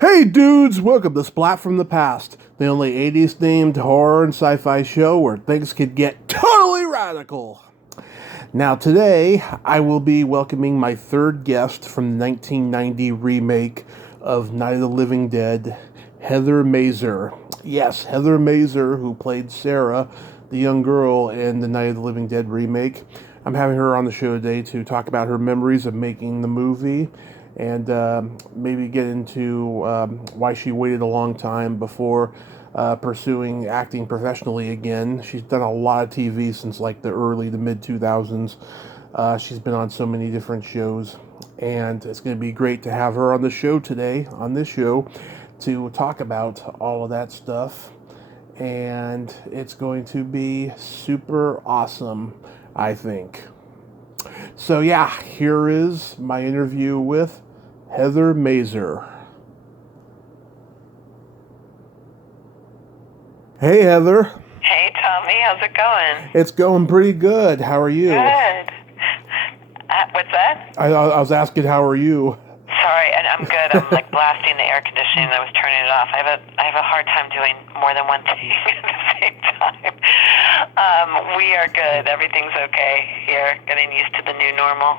Hey dudes, welcome to Splat from the Past, the only 80s themed horror and sci-fi show where things could get totally radical. Now today, I will be welcoming my third guest from the 1990 remake of Night of the Living Dead, Heather Mazur. Yes, Heather Mazur, who played Sarah, the young girl in the Night of the Living Dead remake. I'm having her on the show today to talk about her memories of making the movie and maybe get into why she waited a long time before pursuing acting professionally again. She's done a lot of TV since like the early to mid 2000s. She's been on so many different shows, and it's going to be great to have her on the show today, on this show, to talk about all of that stuff. And it's going to be super awesome, I think. So yeah, here is my interview with Heather Mazur. Hey Heather. Hey Tommy, how's it going? It's going pretty good. How are you? Good. What's that? I was asking how are you? Sorry, and I'm good. I'm like blasting the air conditioning. I was turning it off. I have a hard time doing more than one thing at the same time. We are good. Everything's okay here. Getting used to the new normal.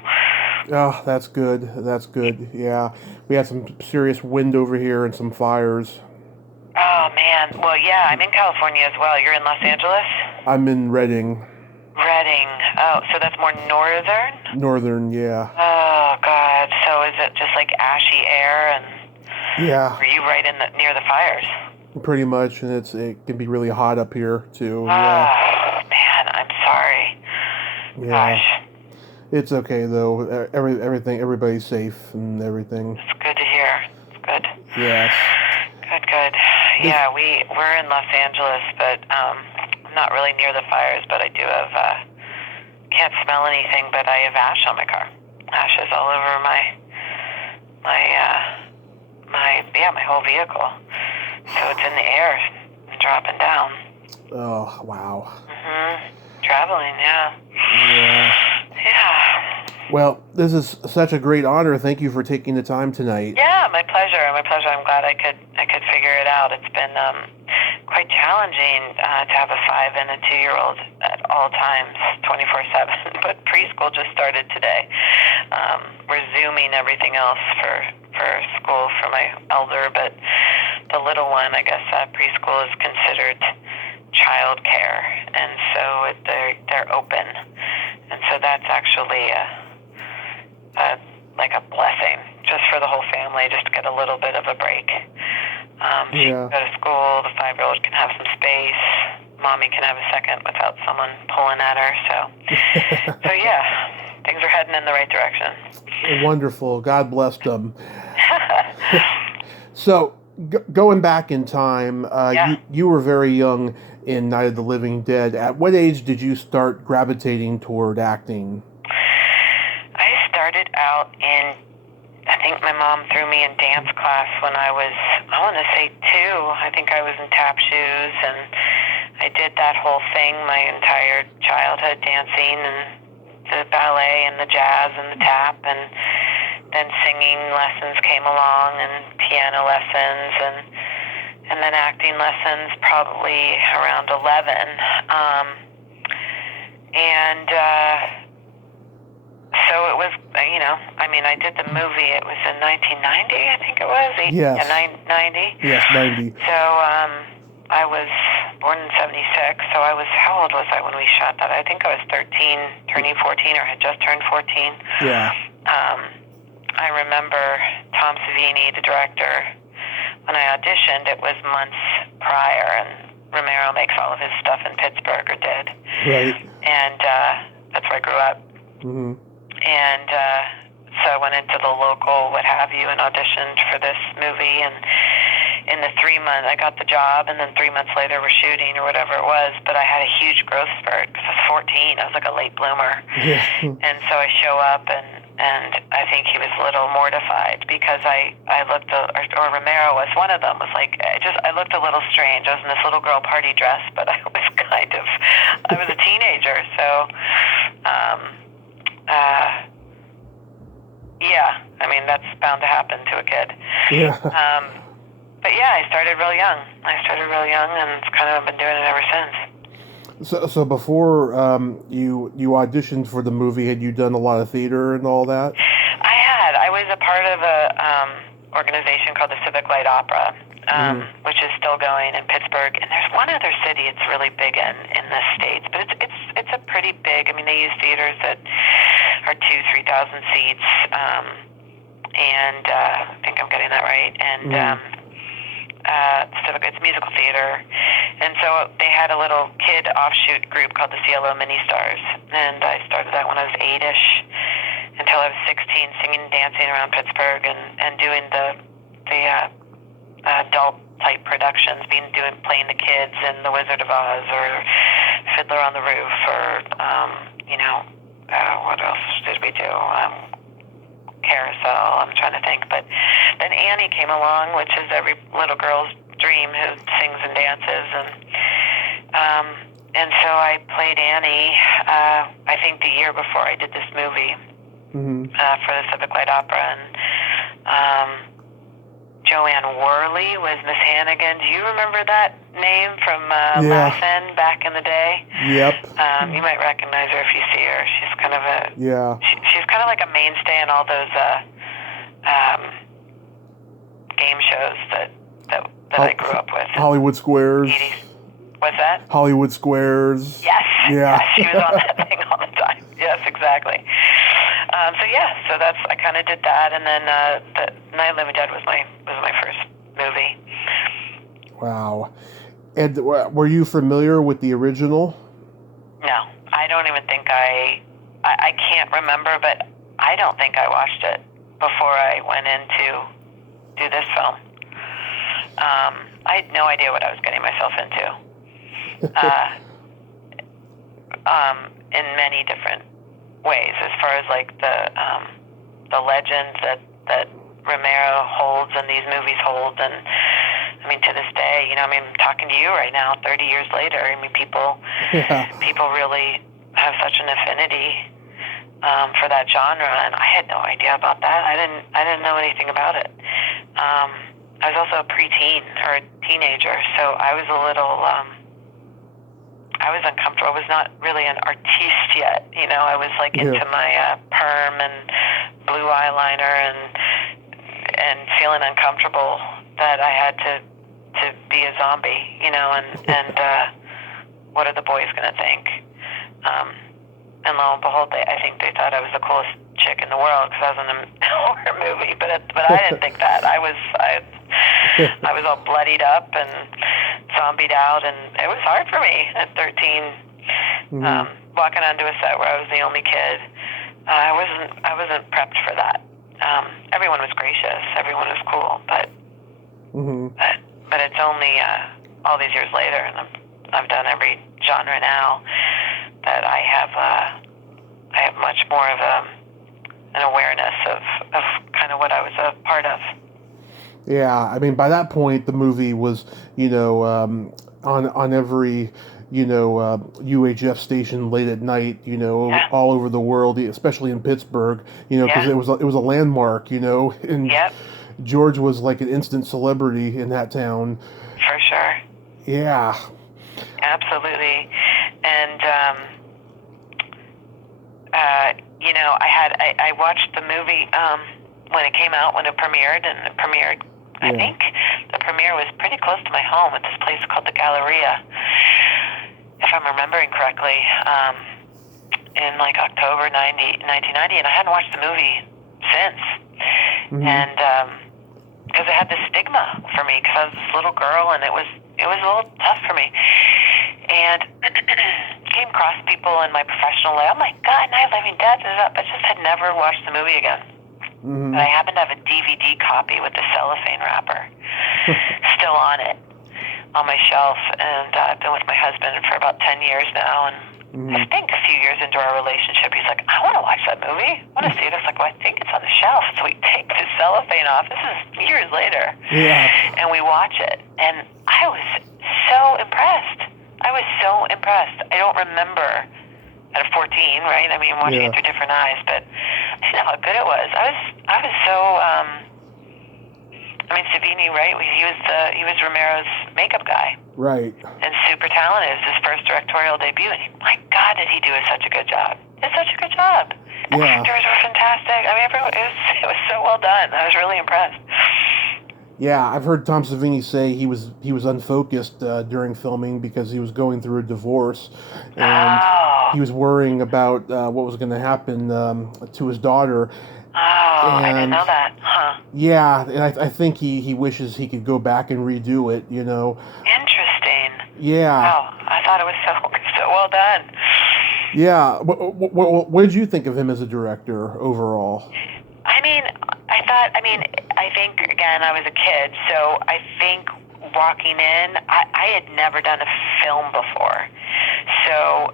Oh, that's good. That's good. Yeah, we had some serious wind over here and some fires. Oh man. Well, yeah, I'm in California as well. You're in Los Angeles? I'm in Redding. Redding. Oh, so that's more northern? Northern, yeah. Oh God. So is it just like ashy air and? Yeah. Are you right near the fires? Pretty much, and it can be really hot up here too. Oh Yeah. man, I'm sorry. Yeah. Gosh. It's okay though. Everybody's safe and everything. It's good to hear. It's good. Yes. Good. Yeah, we're in Los Angeles, but I'm not really near the fires. But I do have can't smell anything, but I have ash on my car. Ashes all over my whole vehicle. So it's in the air, and dropping down. Oh wow. Traveling, yeah. Yeah. Yeah. Well, this is such a great honor. Thank you for taking the time tonight. Yeah, my pleasure. My pleasure. I'm glad I could figure it out. It's been quite challenging to have a 5 and a 2-year-old at all times, 24/7. But preschool just started today. We're Zooming everything else for school for my elder, but the little one, I guess, preschool is considered child care, and so they're open, and so that's actually like a blessing just for the whole family, just to get a little bit of a break. She can go to school, the 5-year-old can have some space, mommy can have a second without someone pulling at her, so yeah, things are heading in the right direction. Wonderful. God bless them. So, going back in time, you were very young in Night of the Living Dead. At what age did you start gravitating toward acting? I started out I think my mom threw me in dance class when I want to say 2. I think I was in tap shoes, and I did that whole thing my entire childhood, dancing and the ballet and the jazz and the tap, and then singing lessons came along and piano lessons and then acting lessons probably around 11. So it was, I did the movie. It was in 1990, I think it was. Yes. Yeah, 90. Yes, 90. So I was born in 76, so how old was I when we shot that? I think I was 13, turning 14, or had just turned 14. Yeah. I remember Tom Savini, the director, when I auditioned, it was months prior, and Romero makes all of his stuff in Pittsburgh, or did. Right. And that's where I grew up. Mm-hmm. And so I went into the local, what have you, and auditioned for this movie. And in the 3 months, I got the job, and then 3 months later we're shooting, or whatever it was. But I had a huge growth spurt because I was 14. I was like a late bloomer. Yeah. And so I show up, and I think he was a little mortified because I looked, or Romero was one of them, was like, I looked a little strange. I was in this little girl party dress, but I was I was a teenager. So, yeah, I mean, that's bound to happen to a kid. Yeah. But yeah, I started real young. And it's kind of been doing it ever since. So before you auditioned for the movie, had you done a lot of theater and all that? I was a part of a organization called the Civic Light Opera, which is still going in Pittsburgh. And there's one other city it's really big in the States, but it's a pretty big. I mean, they use theaters that are 2,000-3,000 seats, and I think I'm getting that right. And it's musical theater, and so they had a little kid offshoot group called the CLO Mini Stars, and I started that when I was 8-ish until I was 16, singing and dancing around Pittsburgh and doing the adult type productions, playing the kids in The Wizard of Oz or Fiddler on the Roof or what else did we do? Carousel, I'm trying to think. But then Annie came along, which is every little girl's dream who sings and dances, and so I played Annie, I think the year before I did this movie for the Civic Light Opera, and Joanne Worley was Miss Hannigan. Do you remember that name from Laugh In back in the day? Yep. You might recognize her if you see her. She's kind of she's kind of like a mainstay in all those game shows that I grew up with. Hollywood Squares. 80s. What's that? Hollywood Squares. Yes. Yeah. Yes, she was on that thing all the time. Yes, exactly. So that's I kind of did that, and then the Night of the Living Dead was my first movie. Wow. And were you familiar with the original? No, I don't even think I can't remember, but I don't think I watched it before I went in to do this film. I had no idea what I was getting myself into. In many different ways, as far as like the legends that Romero holds and these movies hold, and I mean to this day, I'm talking to you right now, 30 years later. I mean, people really have such an affinity for that genre, and I had no idea about that. I didn't know anything about it. I was also a preteen or a teenager, so I was a little. I was uncomfortable. I was not really an artiste yet. I was like into my perm and blue eyeliner and feeling uncomfortable that I had to be a zombie, and what are the boys going to think? And lo and behold, I think they thought I was the coolest chick in the world because I was in a horror movie, but I didn't think that. I was all bloodied up and zombied out, and it was hard for me at 13, walking onto a set where I was the only kid. I wasn't prepped for that. Everyone was gracious, everyone was cool, but it's only all these years later, and I've done every genre now, that I have much more of an awareness of kind of what I was a part of. Yeah, I mean, by that point, the movie was, on every, UHF station late at night, all over the world, especially in Pittsburgh, because it was a landmark, and George was like an instant celebrity in that town. For sure. Yeah. Absolutely. And, I watched the movie when it came out, when it premiered, I think the premiere was pretty close to my home at this place called the Galleria, if I'm remembering correctly, in like October 1990, and I hadn't watched the movie since. And because it had this stigma for me, because I was this little girl, and it was a little tough for me. And came across people in my professional life. Oh my God, Night of the Living Dead is up. I just had never watched the movie again. But I happened to have a DVD copy with the cellophane wrapper still on it on my shelf. And I've been with my husband for about 10 years now. And I think a few years into our relationship, he's like, I want to watch that movie. I want to see it. I was like, well, I think it's on the shelf. So we take the cellophane off. This is years later. Yeah. And we watch it. And I was so impressed. I don't remember at 14, right? I mean, watching it through different eyes, but I know how good it was. I was so I mean, Savini, right? He was Romero's makeup guy. Right. And super talented. It was his first directorial debut. And my God, did he do such a good job? Did such a good job. The actors were fantastic. I mean, it was so well done. I was really impressed. Yeah, I've heard Tom Savini say he was unfocused during filming because he was going through a divorce, and he was worrying about what was going to happen to his daughter. Oh, I didn't know that. Huh. Yeah, and I think he wishes he could go back and redo it. You know. Interesting. Yeah. Wow, I thought it was so well done. Yeah. What did you think of him as a director overall? I think, again, I was a kid, so I think walking in, I had never done a film before. So,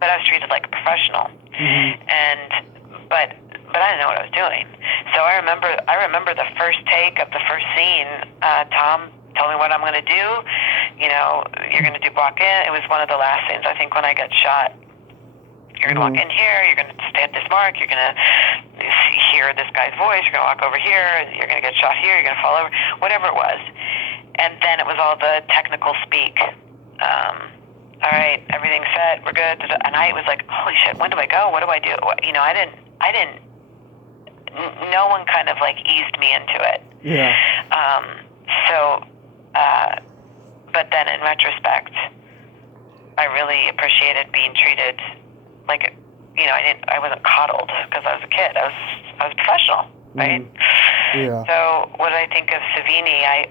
but I was treated like a professional. Mm-hmm. But I didn't know what I was doing. So I remember the first take of the first scene. Tom told me what I'm going to do. You know, you're going to walk in. It was one of the last scenes, I think, when I got shot. You're going to walk in here, you're going to stay at this mark, you're going to hear this guy's voice, you're going to walk over here, you're going to get shot here, you're going to fall over, whatever it was. And then it was all the technical speak. All right, everything's set, we're good. And I was like, holy shit, when do I go? What do I do? You know, no one kind of like eased me into it. Yeah. But then in retrospect, I really appreciated being treated like, you know, I wasn't coddled because I was a kid. I was professional, right? Yeah. So what I think of Savini, I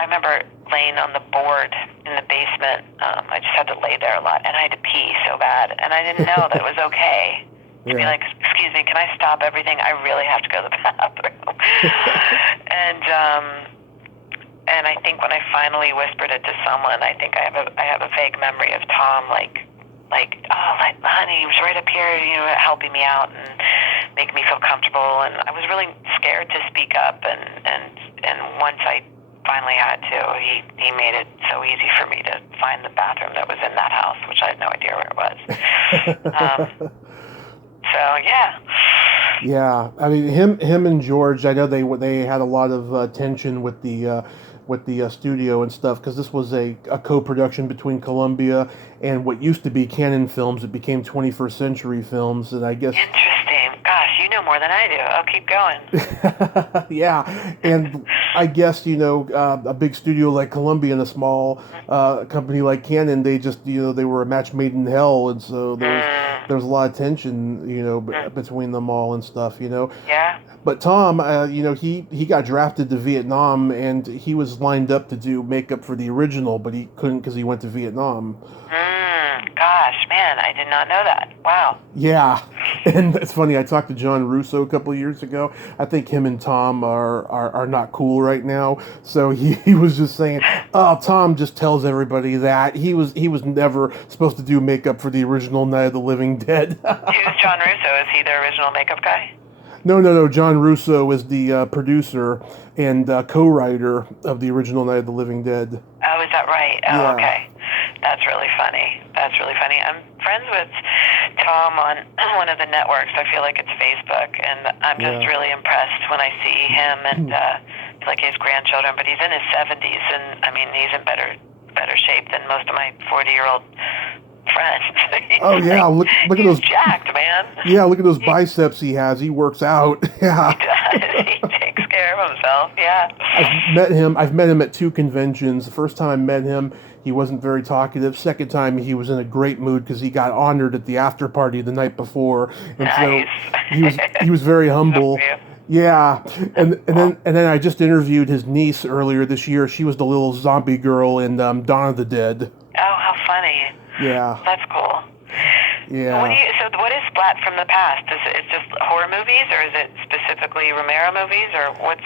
remember laying on the board in the basement. I just had to lay there a lot, and I had to pee so bad, and I didn't know that it was okay to be like, excuse me, can I stop everything? I really have to go to the bathroom. And I think when I finally whispered it to someone, I think I have a vague memory of Tom honey, he was right up here, you know, helping me out and making me feel comfortable. And I was really scared to speak up. And once I finally had to, he made it so easy for me to find the bathroom that was in that house, which I had no idea where it was. So yeah. Yeah, I mean him and George. I know they had a lot of tension with the studio and stuff, because this was a co-production between Columbia and what used to be Canon Films. It became 21st Century Films, and I guess... Interesting. Gosh, you know more than I do. I'll keep going. Yeah, and I guess, you know, a big studio like Columbia and a small company like Canon, they just, you know, they were a match made in hell, and so there was a lot of tension, you know, between them all and stuff, you know. Yeah. But Tom, you know, he got drafted to Vietnam, and he was lined up to do makeup for the original, but he couldn't because he went to Vietnam. Gosh, man, I did not know that. Wow. Yeah, and it's funny. I talked to John Russo a couple of years ago. I think him and Tom are not cool right now. So he was just saying, "Oh, Tom just tells everybody that he was never supposed to do makeup for the original Night of the Living Dead." Who's John Russo? Is he the original makeup guy? No. John Russo is the producer and co-writer of the original Night of the Living Dead. Oh, is that right? Oh, yeah. Okay. That's really funny. I'm friends with Tom on one of the networks. I feel like it's Facebook, and I'm just really impressed when I see him and like his grandchildren. But he's in his 70s, and I mean, he's in better shape than most of my 40-year-old friends. Oh yeah, look at those. Jacked, man. Yeah, look at those biceps he has. He works out. Yeah. He does. He takes care of himself. Yeah. I've met him at 2 conventions. The first time I met him, he wasn't very talkative. Second time, he was in a great mood because he got honored at the after party the night before, and nice. So he was very humble. Yeah, and then I just interviewed his niece earlier this year. She was the little zombie girl in Dawn of the Dead. Oh, how funny! Yeah, that's cool. Yeah. What is Splat from the past? Is it just horror movies, or is it specifically Romero movies, or what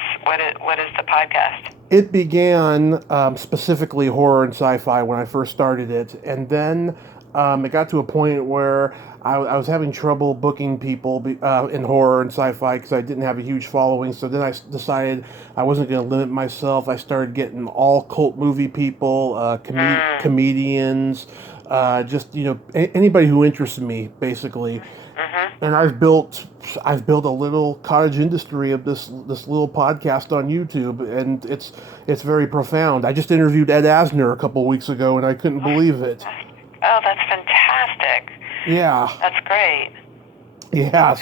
is the podcast? It began specifically horror and sci-fi when I first started it, and then it got to a point where I was having trouble booking people in horror and sci-fi because I didn't have a huge following. So then I decided I wasn't going to limit myself. I started getting all cult movie people, comedians, just anybody who interests me, basically. Mm-hmm. And I've built a little cottage industry of this little podcast on YouTube, and it's very profound. I just interviewed Ed Asner a couple weeks ago, and I couldn't believe it. Oh, that's fantastic. Yeah. That's great. Yeah.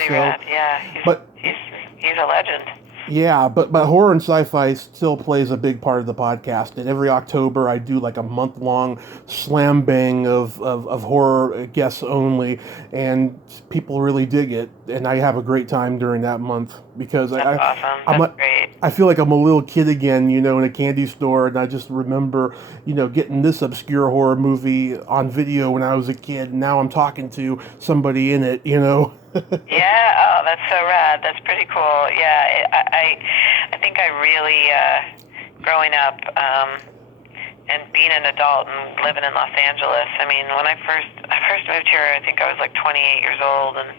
He's a legend. Yeah, but horror and sci-fi still plays a big part of the podcast. And every October, I do like a month-long slam bang of horror guests only, and people really dig it. And I have a great time during that month because Awesome. Great. I feel like I'm a little kid again, in a candy store, and I just remember, getting this obscure horror movie on video when I was a kid. And now I'm talking to somebody in it, Yeah, oh, that's so rad. That's pretty cool. Yeah, I think I really, growing up, and being an adult and living in Los Angeles, I mean, when I first moved here, I think I was like 28 years old, and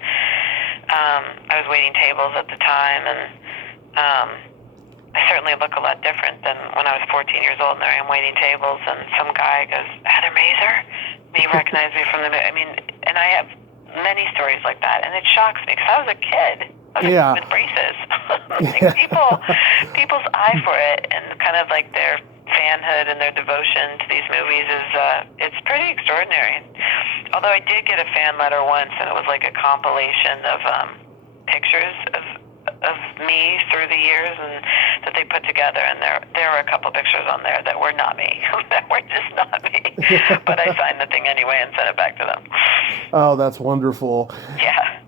I was waiting tables at the time, and I certainly look a lot different than when I was 14 years old, and there I am waiting tables, and some guy goes, Heather Mazur? And he recognized me from and I have many stories like that, and it shocks me because I was a kid. I was Yeah. with braces. People's eye for it, and kind of like their fanhood and their devotion to these movies is it's pretty extraordinary. Although I did get a fan letter once, and it was like a compilation of pictures of me through the years, and that they put together, and there were a couple pictures on there that were not me, that were just not me. But I signed the thing anyway and sent it back to them. Oh, that's wonderful. Yeah.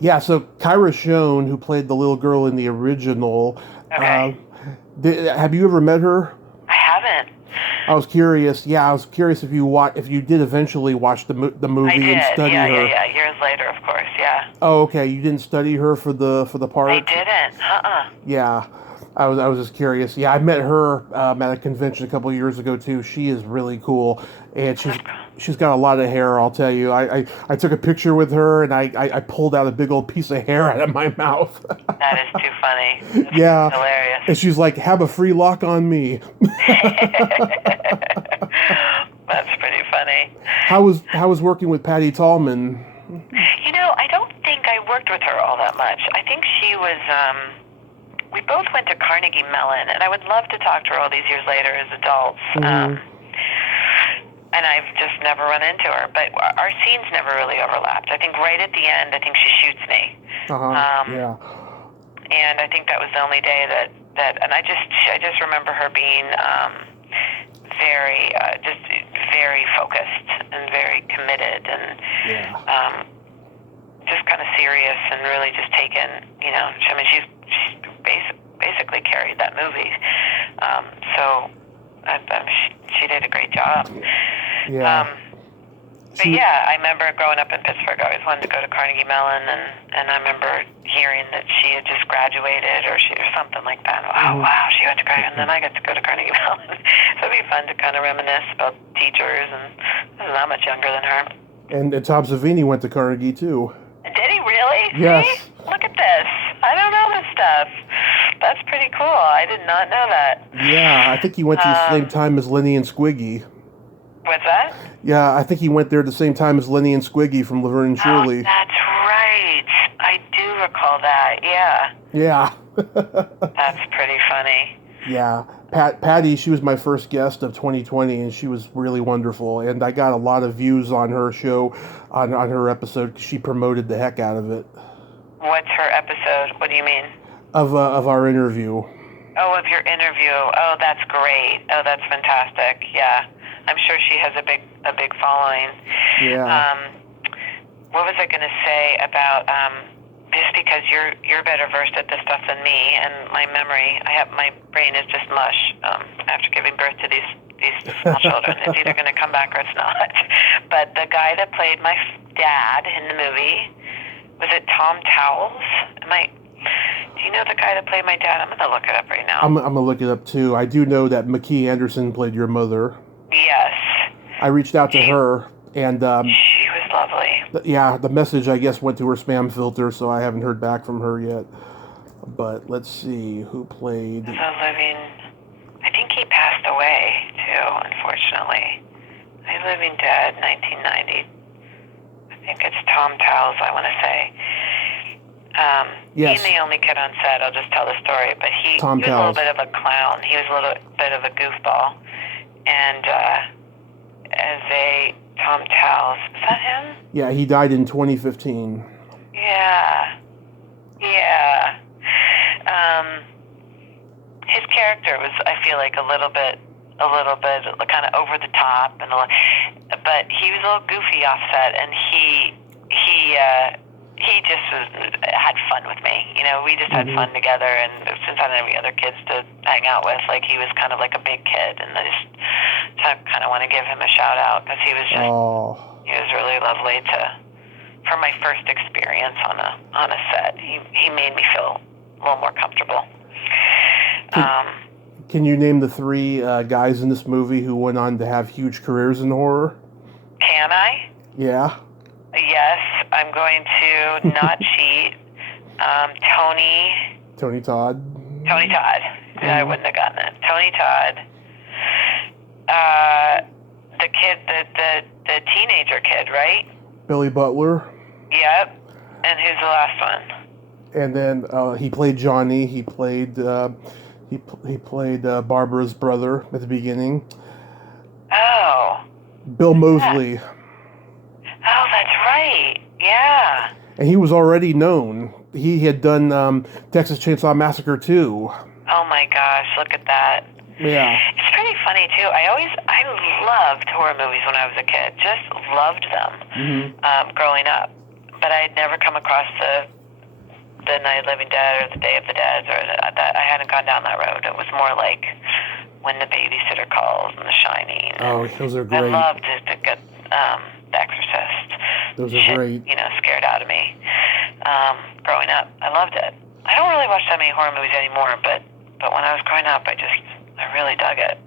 Yeah, so Kyra Schoen, who played the little girl in the original, Okay. Have you ever met her? I haven't. I was curious. Yeah, I was curious if you did eventually watch the movie I did. and study her. Yeah. Years later, of course. Yeah. Oh, okay. You didn't study her for the part. I didn't. Yeah, I was just curious. Yeah, I met her at a convention a couple of years ago too. She is really cool, and she's got a lot of hair. I'll tell you. I took a picture with her, and I pulled out a big old piece of hair out of my mouth. That is too funny. That's Yeah, hilarious. and she's like, "Have a free lock on me." That's pretty funny. How was working with Patty Tallman? I don't think I worked with her all that much. I think she was, we both went to Carnegie Mellon, and I would love to talk to her all these years later as adults. Mm-hmm. And I've just never run into her, but our scenes never really overlapped. I think right at the end, I think she shoots me. Yeah. And I think that was the only day that and I just remember her being very focused and very committed, and just kind of serious, and really just taken, I mean, she's basically carried that movie. So she did a great job. Yeah. But yeah, I remember growing up in Pittsburgh, I always wanted to go to Carnegie Mellon, and I remember hearing that she had just graduated or something like that. Oh, wow, she went to Carnegie, and then I got to go to Carnegie Mellon. So it'd be fun to kind of reminisce about teachers, and I was not much younger than her. And Tom Savini went to Carnegie too. Did he really? Yes. See? Look at this. I don't know this stuff. That's pretty cool. I did not know that. Yeah, I think he went to the same time as Lenny and Squiggy. What's that? Yeah, I think he went there at the same time as Lenny and Squiggy from Laverne and Shirley. Oh, that's right. I do recall that. Yeah. Yeah. That's pretty funny. Yeah. Patty, she was my first guest of 2020, and she was really wonderful. And I got a lot of views on her show, on her episode, because she promoted the heck out of it. What's her episode? What do you mean? Of our interview. Oh, of your interview. Oh, that's great. Oh, that's fantastic. Yeah. I'm sure she has a big following. Yeah. What was I going to say about just because you're better versed at this stuff than me, and my brain is just mush after giving birth to these small children. It's either going to come back or it's not. But the guy that played my dad in the movie, was it Tom Towles? Do you know the guy that played my dad? I'm going to look it up right now. I'm going to look it up too. I do know that McKee Anderson played your mother. Yes. I reached out to her, and she was lovely. Yeah, the message, I guess, went to her spam filter, so I haven't heard back from her yet. But let's see who played. I think he passed away too, unfortunately. Night of the Living Dead, 1990. I think it's Tom Towles, I want to say. Yes. Being the only kid on set, I'll just tell the story, but he was a little bit of a clown. He was a little bit of a goofball. And as a Tom Towles, is that him? Yeah, he died in 2015. Yeah. His character was, I feel like, a little bit kind of over the top, but he was a little goofy offset, and he just had fun with me. You know, we just had fun together, and since I didn't have any other kids to hang out with, like, he was kind of like a big kid, and I just kind of want to give him a shout out because he was really lovely for my first experience on a set. He made me feel a little more comfortable. Can you name the three guys in this movie who went on to have huge careers in horror? Can I? Yeah. Yes, I'm going to not cheat. Tony Todd. I wouldn't have gotten it. Tony Todd. The kid, the teenager kid, right? Billy Butler. Yep. And who's the last one? And then he played Johnny. He played Barbara's brother at the beginning. Oh. Bill Moseley. Oh, that's right. Yeah. And he was already known. He had done Texas Chainsaw Massacre 2. Oh my gosh, look at that. Yeah. It's pretty funny too. I loved horror movies when I was a kid. Just loved them growing up. But I had never come across the Night of the Living Dead or the Day of the Dead, or that. I hadn't gone down that road. It was more like When the Babysitter Calls and The Shining. Oh, those are great. I loved to get The Exorcist. Those are great. You know, scared out of me growing up. I loved it. I don't really watch that many horror movies anymore, but when I was growing up, I really dug it.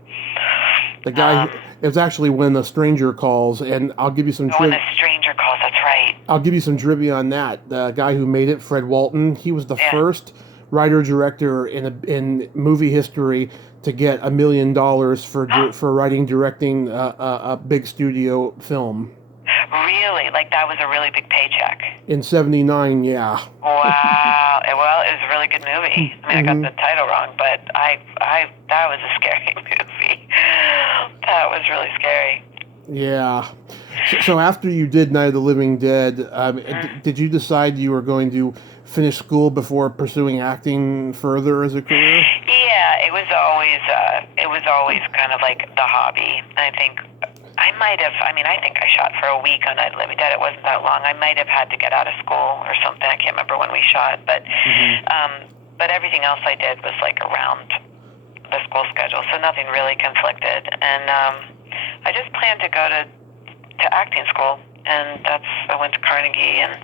The guy, it was actually When the Stranger Calls, and I'll give you some When the Stranger Calls, that's right. I'll give you some trivia on that. The guy who made it, Fred Walton, he was the first writer-director in movie history to get $1 million for writing, directing a big studio film. Really? Like that was a really big paycheck? In 79, yeah. Wow. Well, it was a really good movie. I mean, I got the title wrong, but that was a scary movie. That was really scary. Yeah. So after you did Night of the Living Dead, did you decide you were going to finish school before pursuing acting further as a career? Yeah, it was always kind of like the hobby. I think I shot for a week on Night of the Living Dead. It wasn't that long. I might have had to get out of school or something. I can't remember when we shot, but everything else I did was like around the school schedule, so nothing really conflicted. And I just planned to go to acting school, and I went to Carnegie and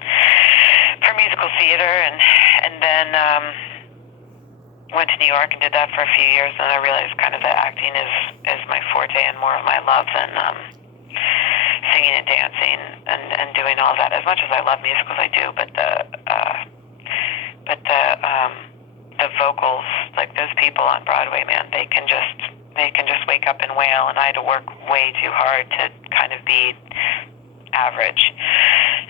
for musical theater, and then went to New York and did that for a few years, and I realized kind of that acting is my forte and more of my love than singing and dancing and doing all that. As much as I love musicals, I do, but the vocals, like those people on Broadway, man, they can just wake up and wail, and I had to work way too hard to kind of be average.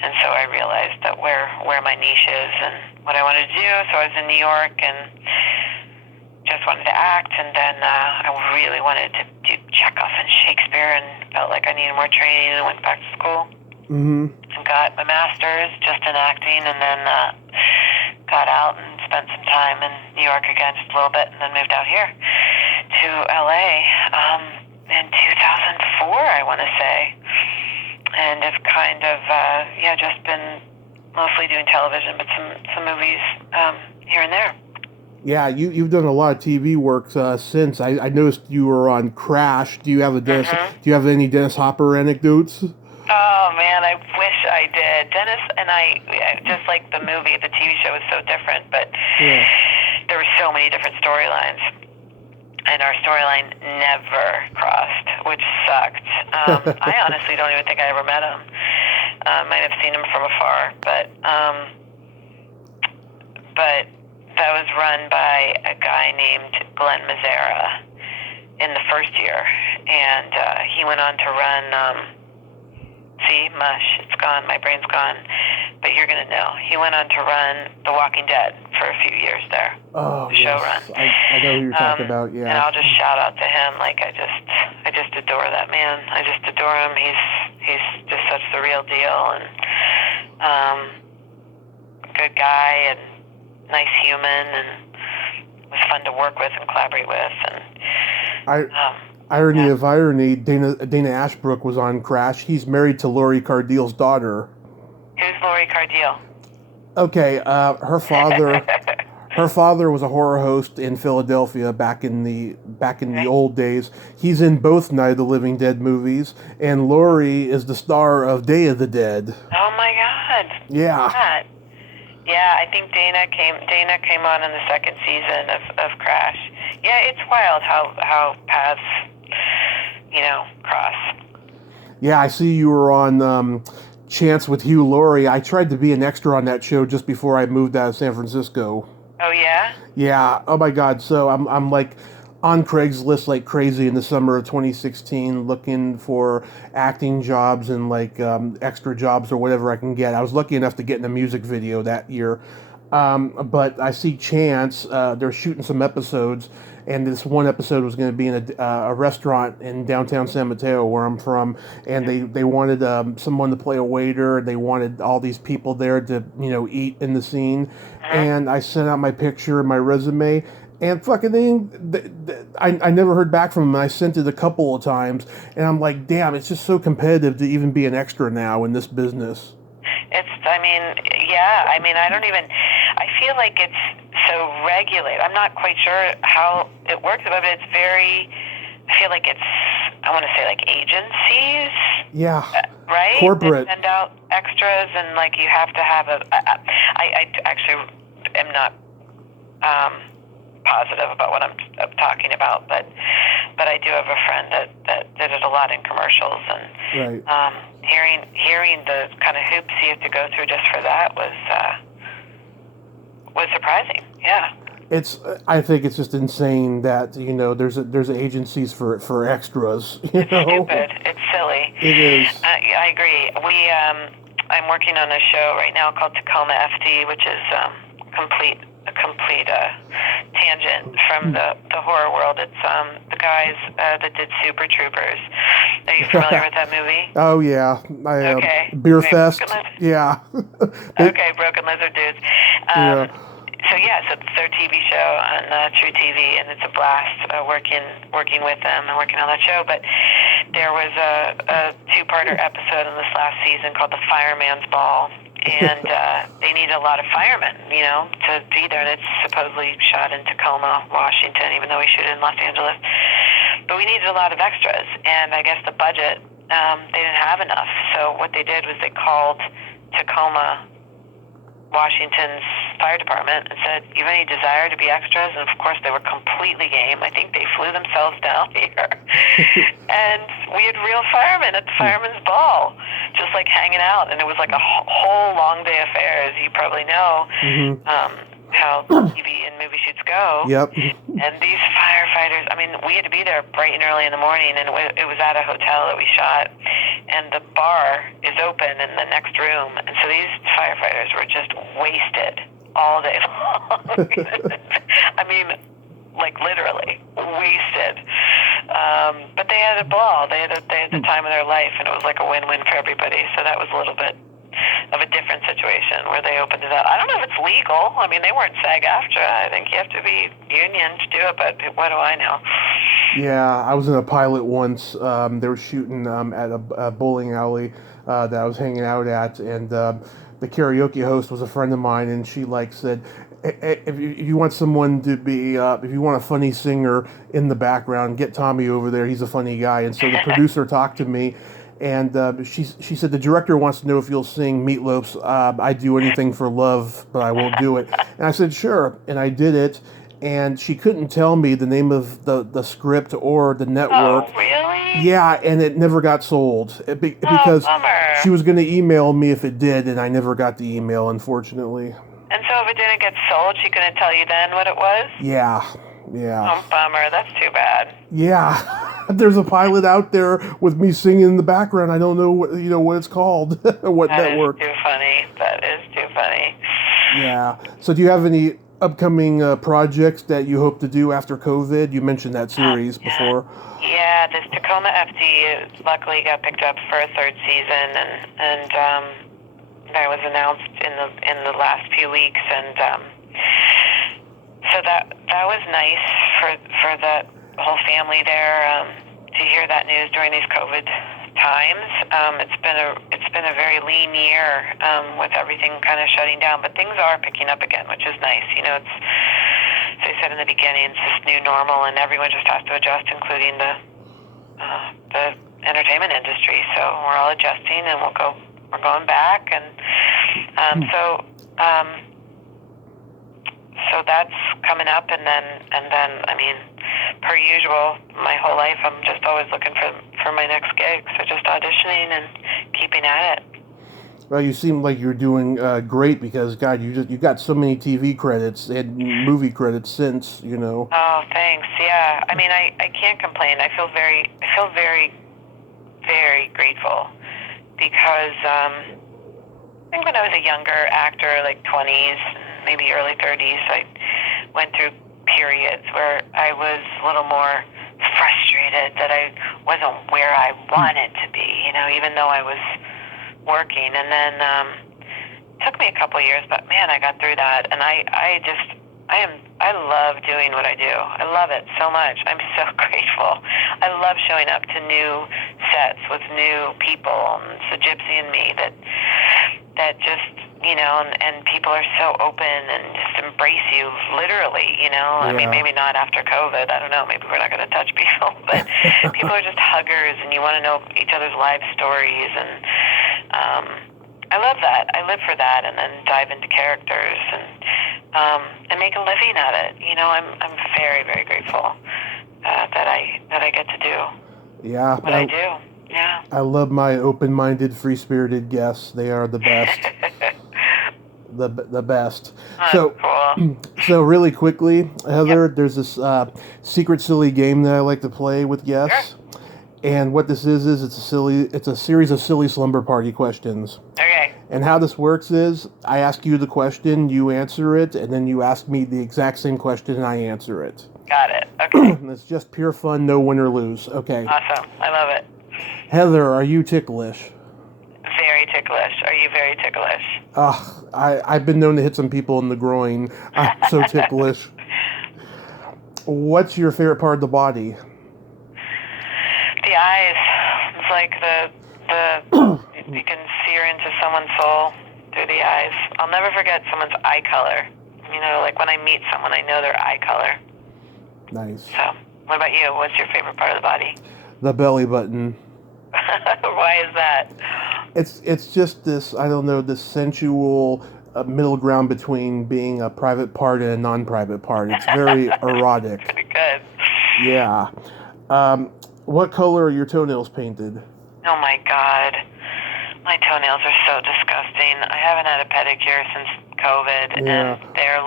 And so I realized that where my niche is and what I wanted to do. So I was in New York and just wanted to act, and then I really wanted to do Chekhov and Shakespeare, and felt like I needed more training, and went back to school and got my master's just in acting, and then got out and spent some time in New York again, just a little bit, and then moved out here to LA in 2004, I want to say, and have kind of just been mostly doing television, but some movies here and there. Yeah, you've done a lot of TV work since. I noticed you were on Crash. Do you have Do you have any Dennis Hopper anecdotes? Oh man, I wish I did. Dennis and I, just like the movie, the TV show was so different, but there were so many different storylines, and our storyline never crossed, which sucked. I honestly don't even think I ever met him. Might have seen him from afar, but that was run by a guy named Glenn Mazzara, in the first year, and he went on to run. See, mush, it's gone. My brain's gone. But you're going to know. He went on to run The Walking Dead for a few years there. Oh, the yes. show run. I know who you're talking about, yeah. And I'll just shout out to him. Like, I just adore that man. I just adore him. He's just such the real deal, and good guy, and nice human, and was fun to work with and collaborate with. And irony of irony, Dana Ashbrook was on Crash. He's married to Laurie Cardeal's daughter. Who's Laurie Cardeal? Okay, her father was a horror host in Philadelphia back in the old days. He's in both Night of the Living Dead movies, and Laurie is the star of Day of the Dead. Oh my God! Yeah. Yeah, I think Dana came on in the second season of Crash. Yeah, it's wild how paths, cross. Yeah, I see you were on Chance with Hugh Laurie. I tried to be an extra on that show just before I moved out of San Francisco. Oh yeah? Yeah. Oh my God. So I'm like on Craigslist like crazy in the summer of 2016, looking for acting jobs and like extra jobs or whatever I can get. I was lucky enough to get in a music video that year. But I see Chance, they're shooting some episodes, and this one episode was going to be in a restaurant in downtown San Mateo, where I'm from, and they wanted someone to play a waiter. They wanted all these people there to eat in the scene, and I sent out my picture and my resume, and fucking I never heard back from them. I sent it a couple of times, and I'm like, damn, it's just so competitive to even be an extra now in this business. I feel like it's so regulated. I'm not quite sure how it works, but I feel like it's, I want to say like agencies. Yeah. Right? Corporate. That send out extras, and like you have to have I actually am not positive about what I'm talking about, but I do have a friend that did it a lot in commercials, and right. Hearing the kind of hoops you have to go through just for that was surprising. Yeah. I think it's just insane that there's agencies for extras. It's stupid. It's silly. It is. I agree. I'm working on a show right now called Tacoma FD, which is a complete tangent from the horror world. It's the guys that did Super Troopers. Are you familiar with that movie? Oh yeah. Okay. Beer Fest. Yeah. Okay, Broken Lizard dudes. Yeah. So it's their TV show on True TV, and it's a blast working with them and working on that show. But there was a two-parter episode in this last season called The Fireman's Ball, and they need a lot of firemen, to be there. And it's supposedly shot in Tacoma, Washington, even though we shoot in Los Angeles. But we needed a lot of extras, and I guess the budget, they didn't have enough. So what they did was they called Tacoma, Washington's fire department, and said, "You have any desire to be extras?" And of course they were completely game. I think they flew themselves down here. And we had real firemen at the fireman's ball, just like hanging out, and it was like a whole long day affair, as you probably know. How TV and movie shoots go. Yep. And these firefighters, we had to be there bright and early in the morning, and it was at a hotel that we shot, and the bar is open in the next room, and so these firefighters were just wasted all day long. Like literally wasted. But they had a ball. They had the time of their life, and it was like a win-win for everybody. So that was a little bit of a different situation where they opened it up. I don't know if it's legal. They weren't SAG-AFTRA. I think you have to be union to do it, but what do I know? Yeah, I was in a pilot once. They were shooting at a bowling alley that I was hanging out at, and the karaoke host was a friend of mine, and she said, if you want someone to be, if you want a funny singer in the background, get Tommy over there. He's a funny guy. And so the producer talked to me, and she said, the director wants to know if you'll sing Meatloaf's I Do Anything for Love, but I Won't Do It. And I said, sure. And I did it. And she couldn't tell me the name of the script or the network. Oh, really? Yeah, and it never got sold because she was going to email me if it did, and I never got the email, unfortunately. And so if it didn't get sold, she couldn't tell you then what it was? Yeah. Yeah. Oh, bummer. That's too bad. Yeah. There's a pilot out there with me singing in the background. I don't know what it's called, what That is network. too funny. That is too funny. Yeah. So do you have any upcoming projects that you hope to do after COVID? You mentioned that series before. Yeah, this Tacoma FD luckily got picked up for a third season, and that was announced in the last few weeks, and so that was nice for the whole family there to hear that news during these COVID times. It's been a very lean year with everything kind of shutting down, but things are picking up again, which is nice. It's, as I said in the beginning, it's this new normal, and everyone just has to adjust, including the entertainment industry. So we're all adjusting, and we're going back, and so that's coming up, and then I mean, per usual, my whole life I'm just always looking for my next gig. So just auditioning and keeping at it. Well, you seem like you're doing great because God, you got so many TV credits and movie credits since. Oh, thanks. Yeah, I mean, I can't complain. I feel very, very grateful because I think when I was a younger actor, like 20s, maybe early 30s, I went through periods where I was a little more frustrated that I wasn't where I wanted to be, even though I was working. And then it took me a couple years, but man, I got through that. And I love doing what I do. I love it so much. I'm so grateful. I love showing up to new sets with new people. And it's the gypsy in me that just, and people are so open and just embrace you literally, Yeah. I mean, maybe not after COVID. I don't know. Maybe we're not going to touch people, but people are just huggers, and you want to know each other's life stories. And I love that. I live for that, and then dive into characters and make a living at it. I'm very, very grateful that I get to do what I do. Yeah. I love my open-minded, free-spirited guests. They are the best. the best. That's cool. So really quickly, Heather, there's this secret silly game that I like to play with guests. Sure. And what this is it's a series of silly slumber party questions. Okay. And how this works is I ask you the question, you answer it, and then you ask me the exact same question and I answer it. Got it. Okay. And it's just pure fun, no win or lose. Okay. Awesome. I love it. Heather, are you ticklish? Very ticklish. Are you very ticklish? I've been known to hit some people in the groin. I'm so ticklish. What's your favorite part of the body? The eyes. It's like you can sear into someone's soul through the eyes. I'll never forget someone's eye color. Like when I meet someone, I know their eye color. Nice. So, what about you? What's your favorite part of the body? The belly button. Why is that? It's just this, I don't know, this sensual middle ground between being a private part and a non-private part. It's very erotic. Pretty good. Yeah. What color are your toenails painted? Oh my God. My toenails are so disgusting. I haven't had a pedicure since COVID, and they're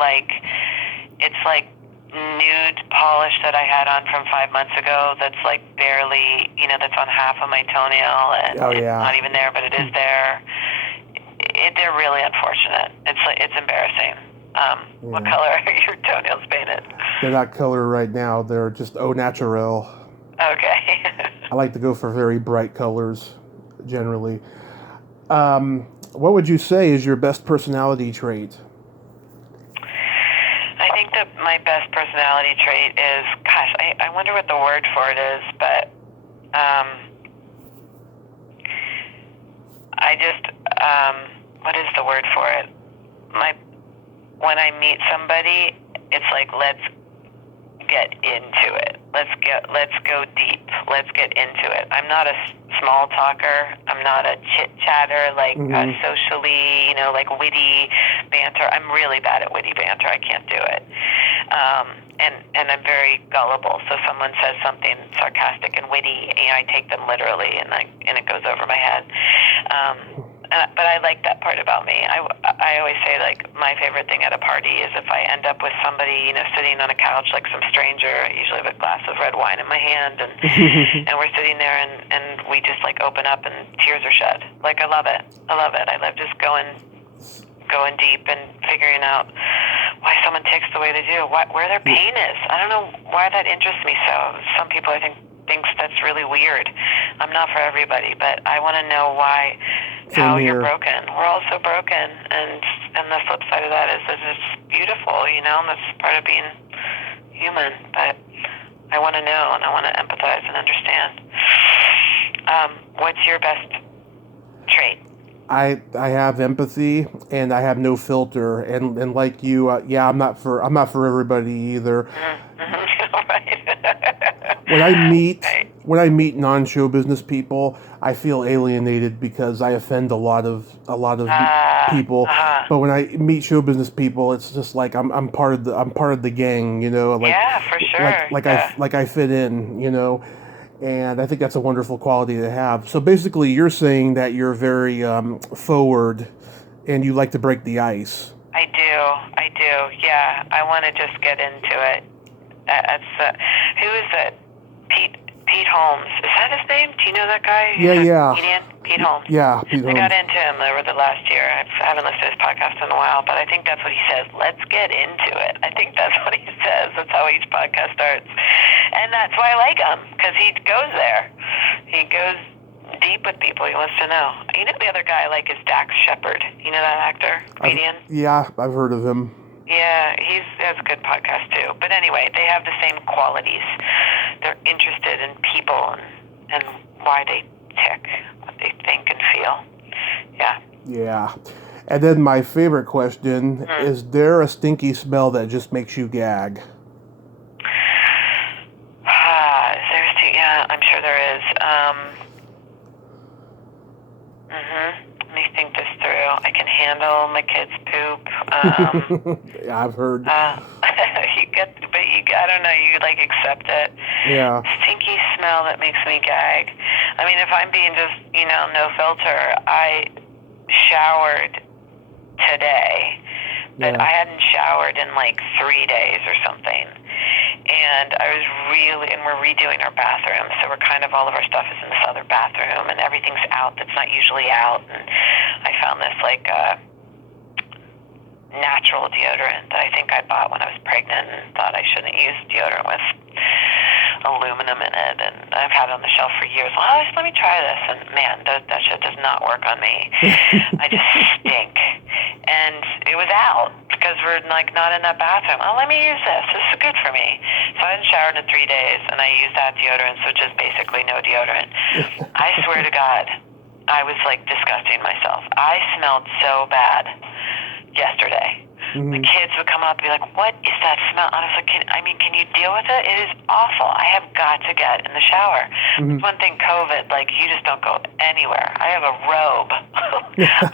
it's like nude polish that I had on from 5 months ago that's like barely, that's on half of my toenail, and it's not even there, but it is there. They're really unfortunate. It's embarrassing. What color are your toenails painted? They're not color right now. They're just au naturel. Okay. I like to go for very bright colors, generally. What would you say is your best personality trait? I think that my best personality trait is, gosh, I wonder what the word for it is, but what is the word for it? When I meet somebody, it's like, let's get into it. Let's go deep. Let's get into it. I'm not a small talker. I'm not a chit chatter, socially, like witty banter. I'm really bad at witty banter. I can't do it. And I'm very gullible. So someone says something sarcastic and witty, I take them literally, and it goes over my head. but I like that part about me. I always say, like, my favorite thing at a party is if I end up with somebody, sitting on a couch like some stranger. I usually have a glass of red wine in my hand, and and we're sitting there, and we just like open up, and tears are shed. Like, I love it. I love just going deep and figuring out why someone ticks the way they do, where their pain is. I don't know why that interests me so. Some people, I think, thinks that's really weird. I'm not for everybody, but I want to know why, how you're broken. We're all so broken, and the flip side of that is that it's beautiful, and that's part of being human. But I want to know, and I want to empathize and understand. What's your best trait? I have empathy, and I have no filter, and like you, I'm not for everybody either. Right. When I meet non-show business people, I feel alienated because I offend a lot of people. But when I meet show business people, it's just like I'm part of the gang, Like, yeah, for sure. I fit in, And I think that's a wonderful quality to have. So basically, you're saying that you're very forward, and you like to break the ice. I do. Yeah, I want to just get into it. Who is it? Pete Holmes. Is that his name? Do you know that guy? Yeah. Comedian? Pete Holmes. Yeah, Pete Holmes. I got into him over the last year. I haven't listened to his podcast in a while, but I think that's what he says. Let's get into it. I think that's what he says. That's how each podcast starts. And that's why I like him, because he goes there. He goes deep with people. He wants to know. The other guy I like is Dax Shepard. You know that actor? Comedian? I've heard of him. Yeah, he has a good podcast too. But anyway, they have the same qualities. They're interested in people and why they tick, what they think and feel. Yeah. Yeah. And then my favorite question, is there a stinky smell that just makes you gag? Yeah, I'm sure there is. Let me think this through. I can handle my kids' poop. Yeah, I've heard. I don't know, you accept it. Yeah. Stinky smell that makes me gag. I mean, if I'm being just, no filter, I showered today, but I hadn't showered in 3 days or something. And we're redoing our bathroom, so all of our stuff is in this other bathroom, and everything's out that's not usually out. And I found this natural deodorant that I think I bought when I was pregnant and thought I shouldn't use deodorant with aluminum in it, and I've had it on the shelf for years. Well, let me try this, and man, that shit does not work on me. I just stink. And it was out because we're not in that bathroom. Oh, let me use this. This is good for me. So I hadn't showered in 3 days, and I used that deodorant, so just basically no deodorant. I swear to God, I was disgusting myself. I smelled so bad yesterday. The kids would come up and be like, "What is that smell?" I was like, can you deal with it? It is awful. I have got to get in the shower. It's one thing, COVID, you just don't go anywhere. I have a robe.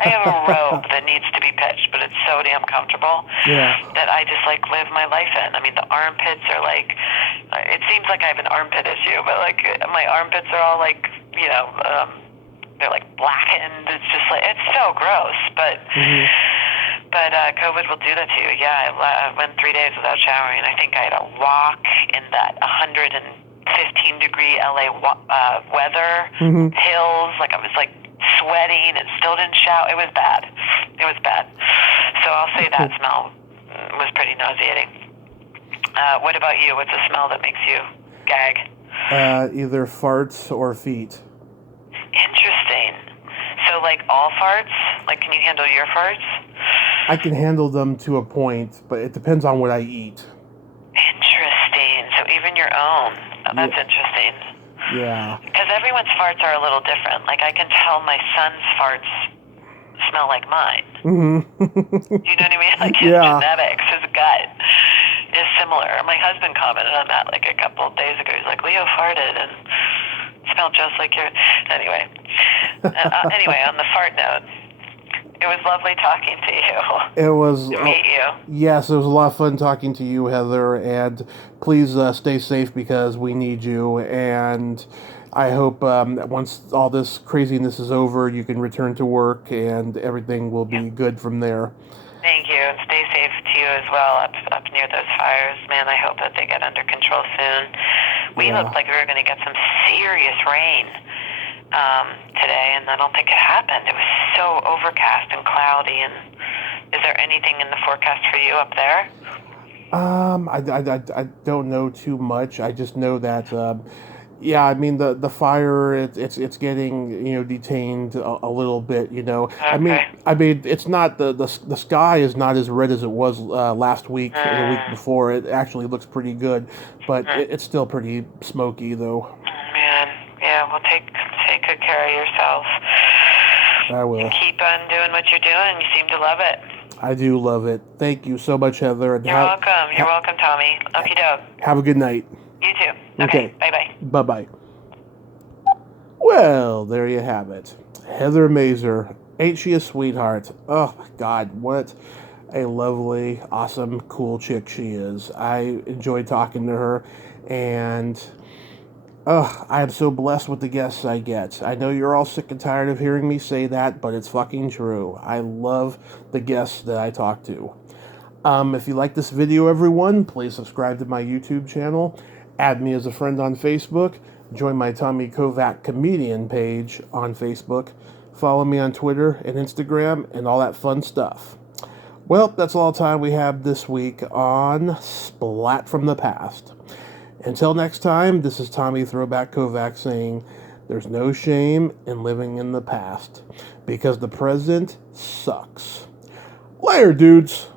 I have a robe that needs to be pitched, but it's so damn comfortable that I just live my life in. I mean, the armpits are it seems like I have an armpit issue, but my armpits are all they're blackened. It's just it's so gross, but COVID will do that to you. Yeah, I went 3 days without showering. I think I had a walk in that 115-degree LA weather, hills. I was sweating and still didn't shower. It was bad. So I'll say that smell was pretty nauseating. What about you? What's a smell that makes you gag? Either farts or feet. Interesting. So all farts? Can you handle your farts? I can handle them to a point, but it depends on what I eat. Interesting. So even your own. Oh, that's interesting. Yeah. Because everyone's farts are a little different. I can tell my son's farts smell like mine. Do you know what I mean? His genetics, his gut is similar. My husband commented on that a couple of days ago. He's like, Leo farted and smelled just like your... Anyway. Anyway, on the fart note, It was lovely talking to you. It was. To meet you. Yes, it was a lot of fun talking to you, Heather. And please stay safe because we need you. And I hope that once all this craziness is over, you can return to work and everything will be good from there. Thank you, and stay safe to you as well up near those fires. Man, I hope that they get under control soon. We looked like we were going to get some serious rain today, and I don't think it happened. It was so overcast and cloudy. And is there anything in the forecast for you up there? I don't know too much. I just know that yeah, I mean the fire it's getting detained a little bit. Okay. I mean it's not the sky is not as red as it was last week or the week before. It actually looks pretty good, but it's still pretty smoky though. Man, yeah. Well, take good care of yourself. I will. And keep on doing what you're doing. You seem to love it. I do love it. Thank you so much, Heather. And You're welcome. You're welcome, Tommy. Okie doke. Have a good night. You too. Okay. Bye-bye. Bye-bye. Well, there you have it. Heather Mazur. Ain't she a sweetheart? Oh, my God. What a lovely, awesome, cool chick she is. I enjoyed talking to her. And I am so blessed with the guests I get. I know you're all sick and tired of hearing me say that, but it's fucking true. I love the guests that I talk to. If you like this video, everyone, please subscribe to my YouTube channel. Add me as a friend on Facebook. Join my Tommy Kovac comedian page on Facebook. Follow me on Twitter and Instagram and all that fun stuff. Well, that's all the time we have this week on Splat from the Past. Until next time, this is Tommy Throwback Kovac saying, there's no shame in living in the past because the present sucks. Later, dudes.